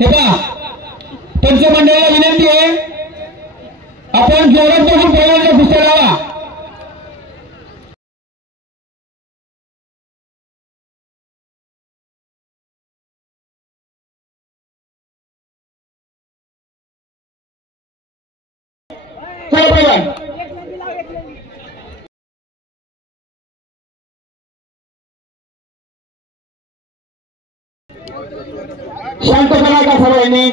हे बघा पंचमंडळाला विनंती आहे आपण जोरात बघून पहिल्यांदा कुस्त्या लावा. शांत करा का सर्वांनी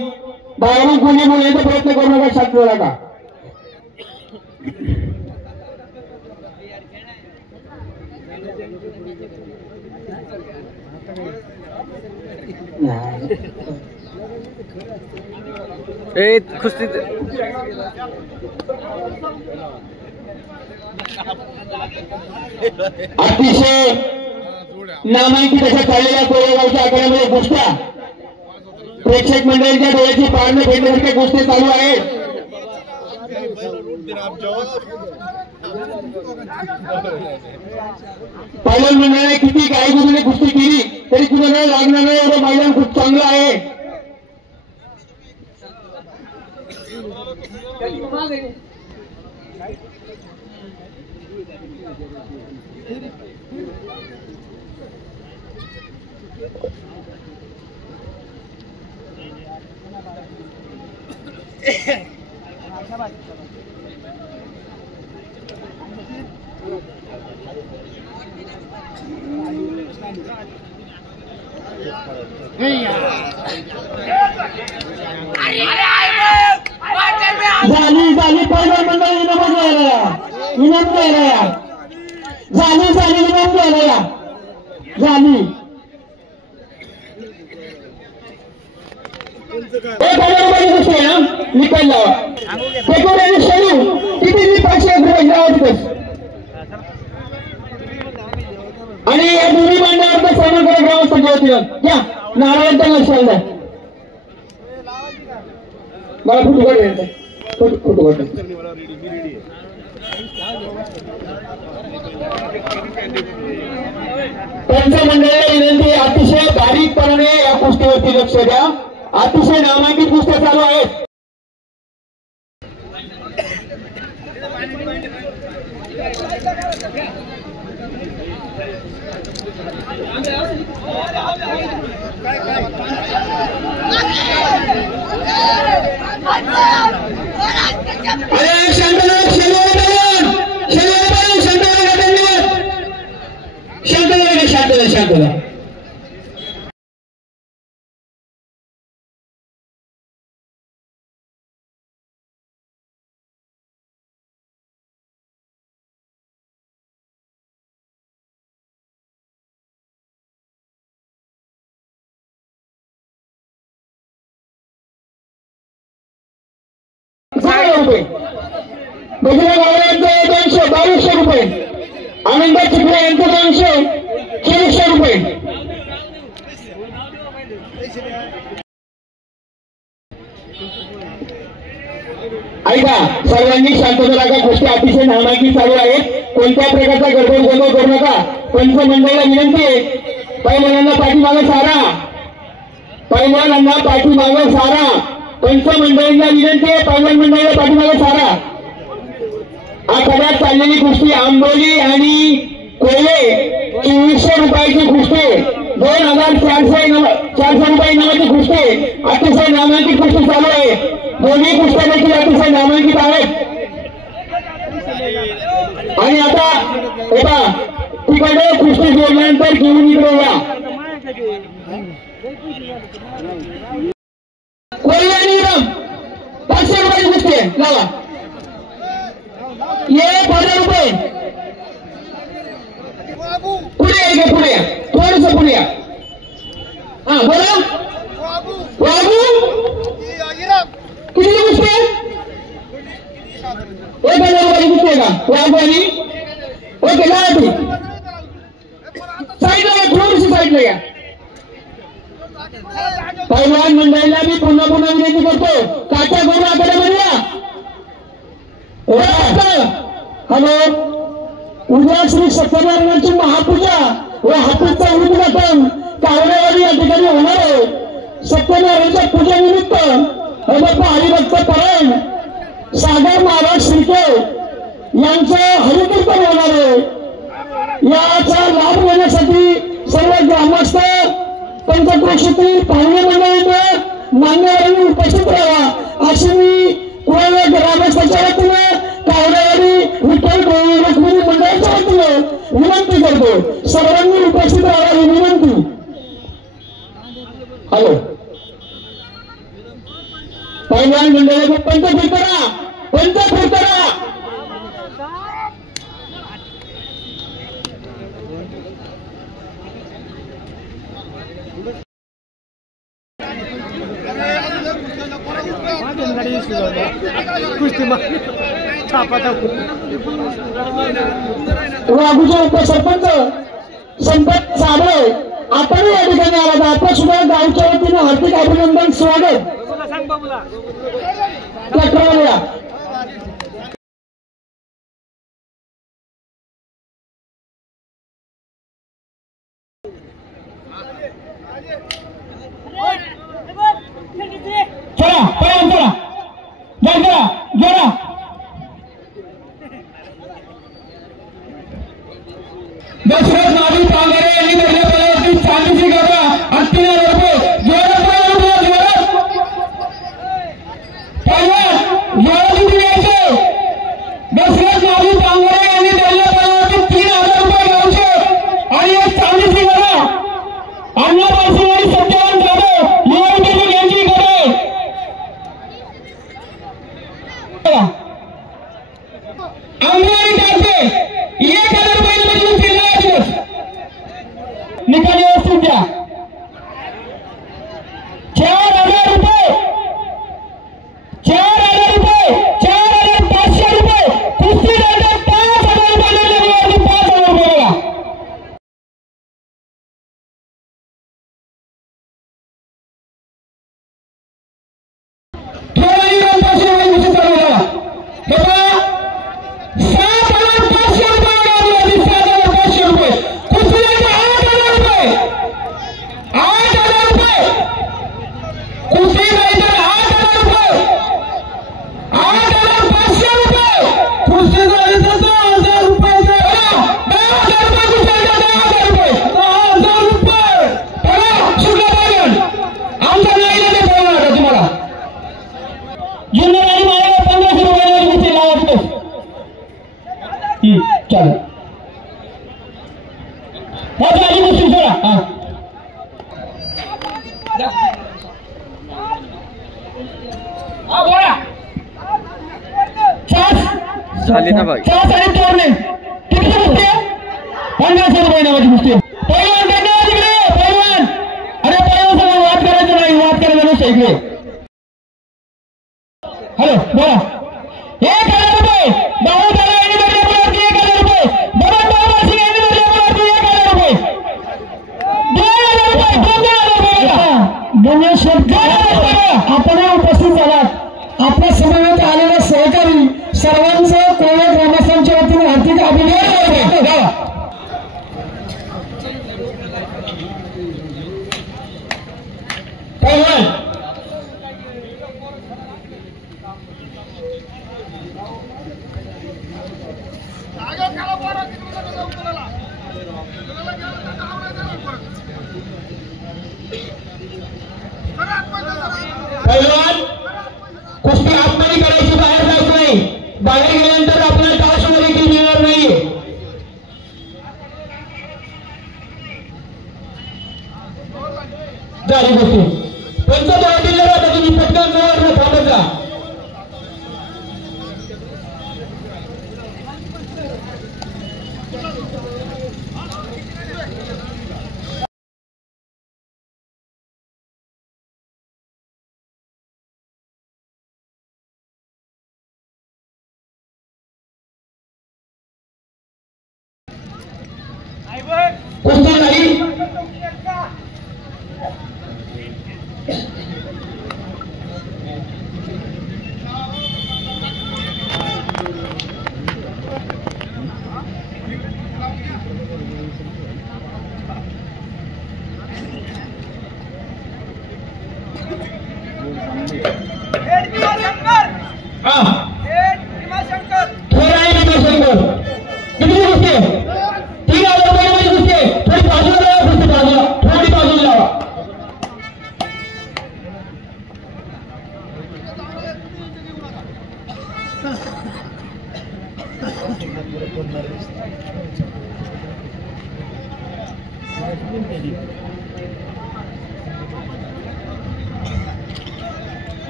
बाहेरून कोणी बोलण्याचा प्रयत्न करू नका. शांत करा का. कुस्ती अतिशय नामांकित अशा चाललेल्या कोरेगावच्या आखाड्यामध्ये कुस्त्या प्रेक्षक मंडळींच्या डोळ्याची पारणे फेडण्यासारखे कुस्ती चालू आहेत. पहिल्या मंडळाने किती गायगुजीने कुस्ती केली तरी कुणाला लागणार नाही एवढं मैदान खूप चांगलं आहे. झाली पहिल्या मंडळी इनाम द्यायला झाली इनाम द्यायला झाली. निकाल लावा फेकून शरू किती मी 500 रुपये आणि या दोन्ही मांडण्यावर सामान ग्रामस्थ होतील. घ्या नारायणच्या लक्षात द्या मला फोटो काढायचा फोटो पंचमंडळाला विनंती अतिशय बारीकपणाने या कुस्तीवरती लक्ष द्या. अतिशय नामांकित कुस्त्या चालू आहेत. शांत बजरंग 222 रुपये आनंद चिखले यांचे 224 रुपये. ऐका सर्वांनी शांतता राखा. कुस्त्या अतिशय नामांकित चालू आहेत. कोणत्या प्रकारचा गडबड गोंधळ करू नका. पंचमंडळाला विनंती आहे पहिल्यांदा पाठीमागे सारा पंचमंडळींना विनंती आहे पहिल्या मंडळाला पाठीमागे सारा. आखाड्यात चाललेली कुस्ती आंबोली आणि कोयले 2400 रुपयाची कुस्ती 2400 रुपये नावाची कुस्ती अतिशय नामांकित कुस्ती चालू आहे. दोन्ही कुस्त्या देखील अतिशय नामांकित आहेत. आणि आता एका तिकडे कुस्ती जोडल्यानंतर घेऊन इकडे या. कोयले आणि 500 रुपयाची कुस्ती लावा. ये 15 रुपये पुढे या थोडस पुढे या. हा बोला वागू किती कुस्ती 1000 रुपयाची कुस्ती आहे का वागू आणि ओके लावा तू साईडला या थोडीशी साईडला या. पहिलवान मंडळीला मी पुन्हा विनंती करतो काटा करून आखाड्यामध्ये या. हॅलो उद्या श्री सत्यनारायणाची महापूजा व हापूसचा उद्घाटन कावडेवाडी या ठिकाणी होणार आहे. सत्यनारायणच्या पूजेनिमित्त बाप्पा हरिभक्त परायण सागर महाराज शिर्के यांचं हरिकीर्तन होणार आहे। याचा लाभ घेण्यासाठी सर्व ग्रामस्थ पंचक्रोशीतील पाहुणे मंडळींनी मान्यवरांनी उपस्थित राहावा अशी मी कोळा ग्रामस्थाच्या वतीनं कावडेवाडी विठ्ठल रुक्मिणी मंडळाच्या वतीनं विनंती करतो। सर्वांनी उपस्थित राहावा ही विनंती। हॅलो पहिलवान मंडळाचे पंच फिरकरा वाघूचे उपसरपंच संपत साबळे आपण या ठिकाणी आला तर आपण सुद्धा गावच्या वतीनं हार्दिक अभिनंदन स्वागत। चला चला चला जोरा दशरथ नावी पांगरे यांनी पहिल्या पदावरती चांदीची गदा आणि 3000 रुपये दशरथ नावी पांगरे यांनी पहिल्या पदावरती 3000 रुपये घ्यायचे आणि एक चांदीची गदा अण्णा बाळासाहेब सत्यवान जाधव निवडणुकीची यांची गदा आंबेवाडी टाकते 1000 रुपये निकाल व्यवस्थित द्या। 4000 रुपये 4000 रुपये 4500 रुपये कुस्ती लढत 5000 रुपये 5000 रुपये थोडी रंगाची वाईट चालू झाला बाबा 7500 रुपये 7500 रुपये कुस्ती लढत 8000 रुपये 8000 रुपये कुस्ती लढत 8000 रुपये 8500 रुपये कुस्ती लढत 10,000 रुपये 10,000 रुपये कुस्ती लढत 10,000 रुपये बघा शुक्ला पाहिजे आमचा नाही नाही बोलणार तुम्हाला जुन्नर आणि माळेगाव 1500 रुपये कुस्ती लावतो चलो माझा आली कुस्ती सोडा हा बोला झाली ना बाई 4 आणि 4 ने किती कुस्ती 1500 रुपये नावाची कुस्ती पहिलवान धन्यवाद इकडे पहिलवान अरे पहिलवान वाद करायचं नाही वाद करायचं नसतं इकडे हॅलो बोला 1000 रुपये बाबू दादा यांनी दिले बोला 1000 रुपये बरोबर बाबा सिंग यांनी दिले बोला 1000 रुपये 2000 रुपये गणेश आपण उपस्थित झालात आपल्या समवेत आलेल्या सहकारी सर्वांचं कोळा ग्रामस्थांच्या वतीने हार्दिक अभिनंदन। पहिलवान कुस्ती आतमध्ये करायची बाहेर जायचं नाही बाहेर गेल्यानंतर आपल्याला टास मध्ये देखील मिळणार नाहीये झाली कुस्ती पंचवाटीला राहता तुम्ही पटकन जवळ थांबत जा।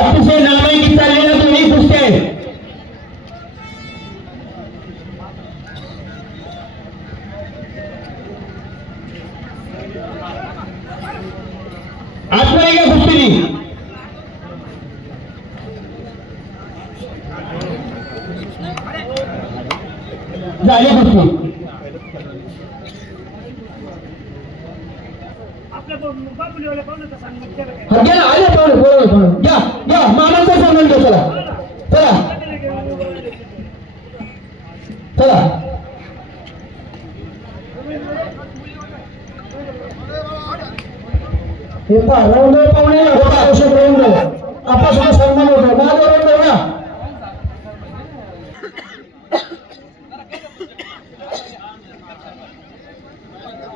अतिशय नामांकित चाललेल्या दोन्ही कुस्त्या आहेत. आत्मनिर्भर कुस्ती झाली कुस्ती. घ्या मामाचा सन्मान घ्या. चला चला चला. हे राऊंड पाहुणे राऊंड आपला सन्मान होतो. माझा राऊंड बघा.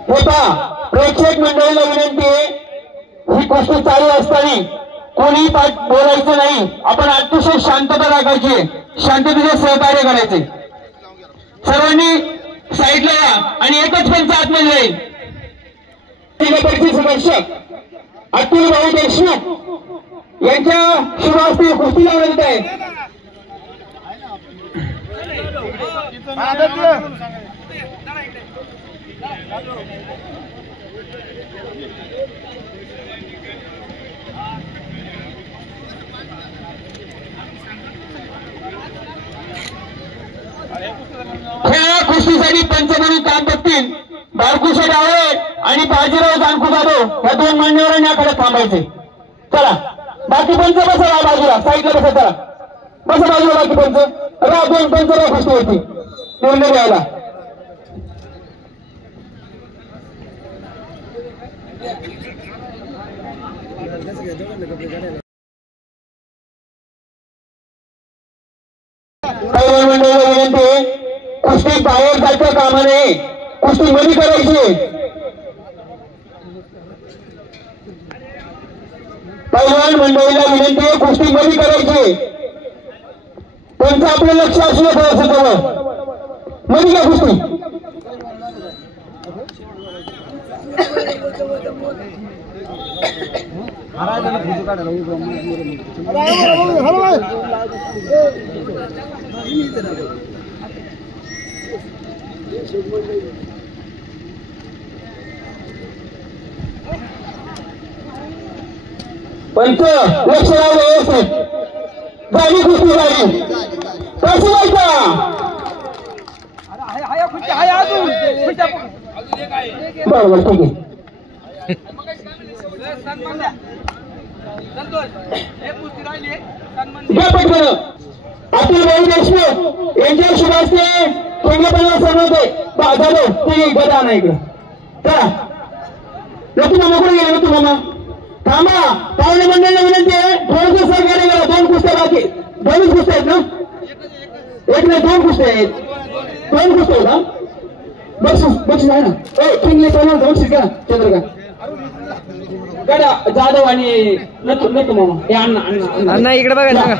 होता प्रेक्षक मंडळीला विनंती आहे, ही कुस्ती चालू असताना कोणी बोलायचं नाही. आपण अतिशय शांतता राखायची, शांततेचे सहकार्य करायचे. सर्वांनी साईडला या आणि एकच पंच आतमध्ये जाईल. जिल्हा परिषद सदस्य अतुल भाऊ देशमुख यांच्या शुभ हस्ते कुस्ती लावण्यात आहे. खेळा कुस्तीसाठी पंच म्हणून काम बघतील बाळकृष्ण डावळे आणि बाजीराव जानकू जाधव या दोन मान्यवरांनी याकडे थांबायचे. चला बाकी पंच बसा बाजूला, साईडला बसा. चला बसा बाजूला बाकी पंच. दोन पंच कुस्तीवरती निर्णय द्यायला. मंडळीला विनंती, कुस्ती बाहेर जायचं कामा नये, कुस्ती मध्ये करायची. पैलवान मंडळीला विनंती, कुस्ती मध्ये करायची. त्यांचं आपलं लक्ष असलं थोडंसं जवळ मध्ये घ्या कुस्ती. पंच लक्ष लावलं व्यवस्थित. झाली कुस्ती झाली. कसं व्हायचं बरोबर ठीक आहे. अतुल भाऊ देशमुख यांच्या शुभ हस्ते खेंगेपणा सन्मान झालं. ते गदा नाही इकडं. चला ऋतू मामा कुठे गेले? ऋतू मामा थांबा. पाहुणे मंडळीला विनंती आहे, थोडंसं सहकार्य करा. दोन कुस्त्या बाकी, दोनच कुस्त्या आहेत ना? एक नाही दोन कुस्त्या आहेत. दोन कुस्त्या आहेत. हा बक्षीस आहे ना? खेंगले पहिला बक्षीस का चंद्रकांत गडा जाधव आणि नतू मामा हे अण्णा इकडे बघा सांगा.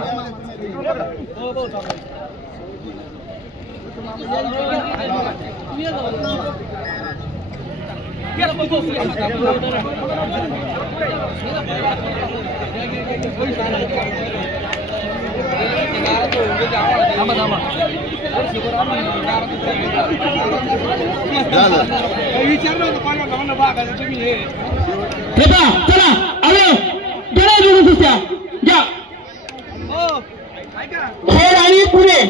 चला आले गेला जोडून कुस्त्या घ्या. खेळ आणि पुणे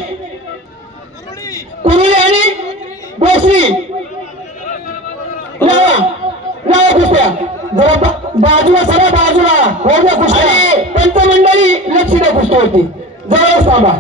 कुरुळे आणि भोसरी लावा कुस्त्या. जरा बाजूला सगळ्या बाजूला कुस्त्या. पंच मंडळी लक्ष द्या कुस्त्यावरती. जवळच थांबा.